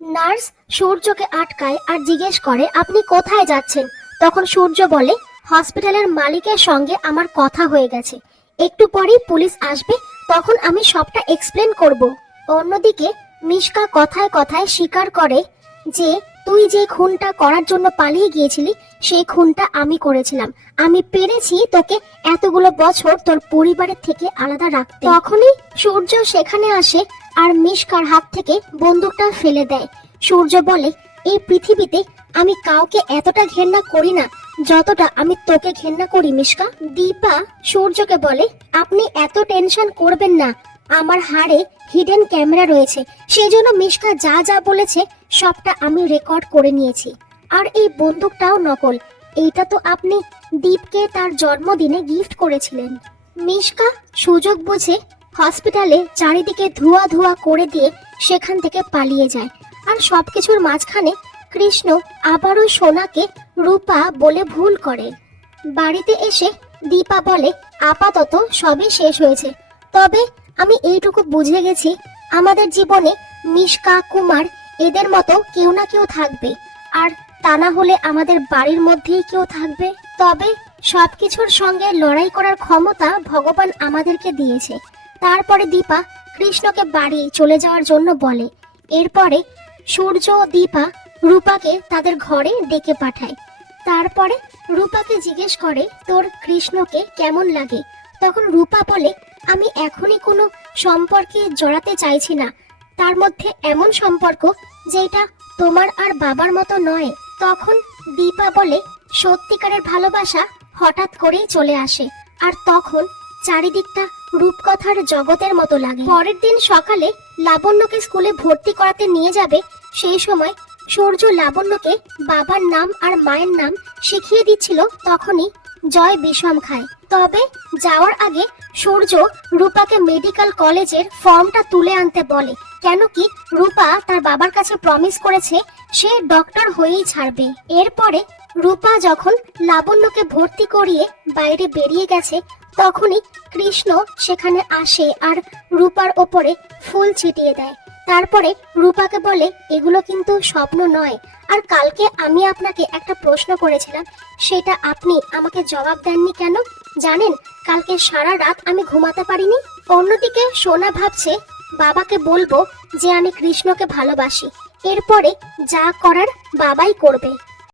Nurse সূর্যকে আটকায় আর জিজ্ঞেস করে আপনি কোথায় যাচ্ছেন। তখন সূর্য বলে হসপিটালের মালিকের সঙ্গে আমার কথা হয়ে গেছে, একটু পরেই পুলিশ আসবে, তখন আমি সবটা এক্সপ্লেন করব। অন্যদিকে মিশকা কথায় কথায় স্বীকার করে যে তুই যে খুনটা করার জন্য পালিয়ে গিয়েছিলি সেই খুনটা আমি করেছিলাম। আমি পেরেছি তোকে এতগুলো বছর তোর পরিবারের থেকে আলাদা রাখতে। তখনই সূর্য সেখানে আসে আর মিশকার হাত থেকে বন্দুকটা ফেলে দেয়। সূর্য বলে এই পৃথিবীতে আমি কাউকে এতটা ঘেন্না করি না যতটা আমি তোকে ঘেন্না করি মিশকা। দীপা সূর্যকে বলে আপনি এত টেনশন করবেন না, আমার হাড়ে হিডেন ক্যামেরা রয়েছে, সেই জন্য মিশকা যা যা বলেছে সবটা আমি রেকর্ড করে নিয়েছি। আর এই বন্দুকটাও নকল, এইটা তো আপনি দীপকে তার জন্মদিনে গিফট করেছিলেন। মিশকা সুযোগ বুঝে হসপিটালে চারিদিকে ধোঁয়া ধোঁয়া করে দিয়ে সেখান থেকে পালিয়ে যায়। আর সবকিছুর মাঝখানে কৃষ্ণ আবারও সোনাকে রূপা বলে ভুল করে। বাড়িতে এসে দীপা বলে আপাতত সবই শেষ হয়েছে, তবে আমি এইটুকু বুঝে গেছি আমাদের জীবনে মিশকা কুমার এদের মতো কেউ না কেউ থাকবে, আর তা না হলে আমাদের বাড়ির মধ্যেই কেউ থাকবে। তবে সবকিছুর সঙ্গে লড়াই করার ক্ষমতা ভগবান আমাদেরকে দিয়েছে। তারপরে দীপা কৃষ্ণকে বাড়ি চলে যাওয়ার জন্য বলে। এরপরে সূর্য ও দীপা রূপাকে তাদের ঘরে ডেকে পাঠায়। তারপরে রূপাকে জিজ্ঞেস করে তোর কৃষ্ণকে কেমন লাগে। তখন রূপা বলে আমি এখনই কোনো সম্পর্কে জড়াতে চাইছি না, তার মধ্যে এমন সম্পর্ক যেটা তোমার আর বাবার মতো নয়। তখন দীপা বলে সত্যিকারের ভালোবাসা হঠাৎ করেই চলে আসে, আর তখন চারিদিকটা রূপকথার জগতের মতো লাগে। পরের দিন সকালে লাবণ্যকে স্কুলে ভর্তি করাতে নিয়ে যাবে, সেই সময় সূর্য লাবণ্যকে বাবার নাম আর মায়ের নাম শিখিয়ে দিচ্ছিল। তখনই জয় বিষম খায়। তবে যাওয়ার আগে সূর্য রূপাকে মেডিকেল কলেজের ফর্মটা তুলে আনতে বলে, কেন কি রূপা তার বাবার কাছে প্রমিস করেছে সে ডক্টর হয়েই ছাড়বে। এরপরে রূপা যখন লাবণ্যকে ভর্তি করিয়ে বাইরে বেরিয়ে গেছে তখনই কৃষ্ণ সেখানে আসে আর রূপার ওপরে ফুল ছিটিয়ে দেয়। তারপরে রূপাকে বলে এগুলো কিন্তু স্বপ্ন নয়, আর কালকে আমি আপনাকে একটা প্রশ্ন করেছিলাম সেটা আপনি আমাকে জবাব দেননি কেন জানেন? কালকে সারা রাত আমি ঘুমাতে পারিনি। অন্যদিকে সোনা ভাবছে বাবাকে বলবো যে আমি কৃষ্ণকে ভালোবাসি, এরপরে যা করার বাবাই করবে।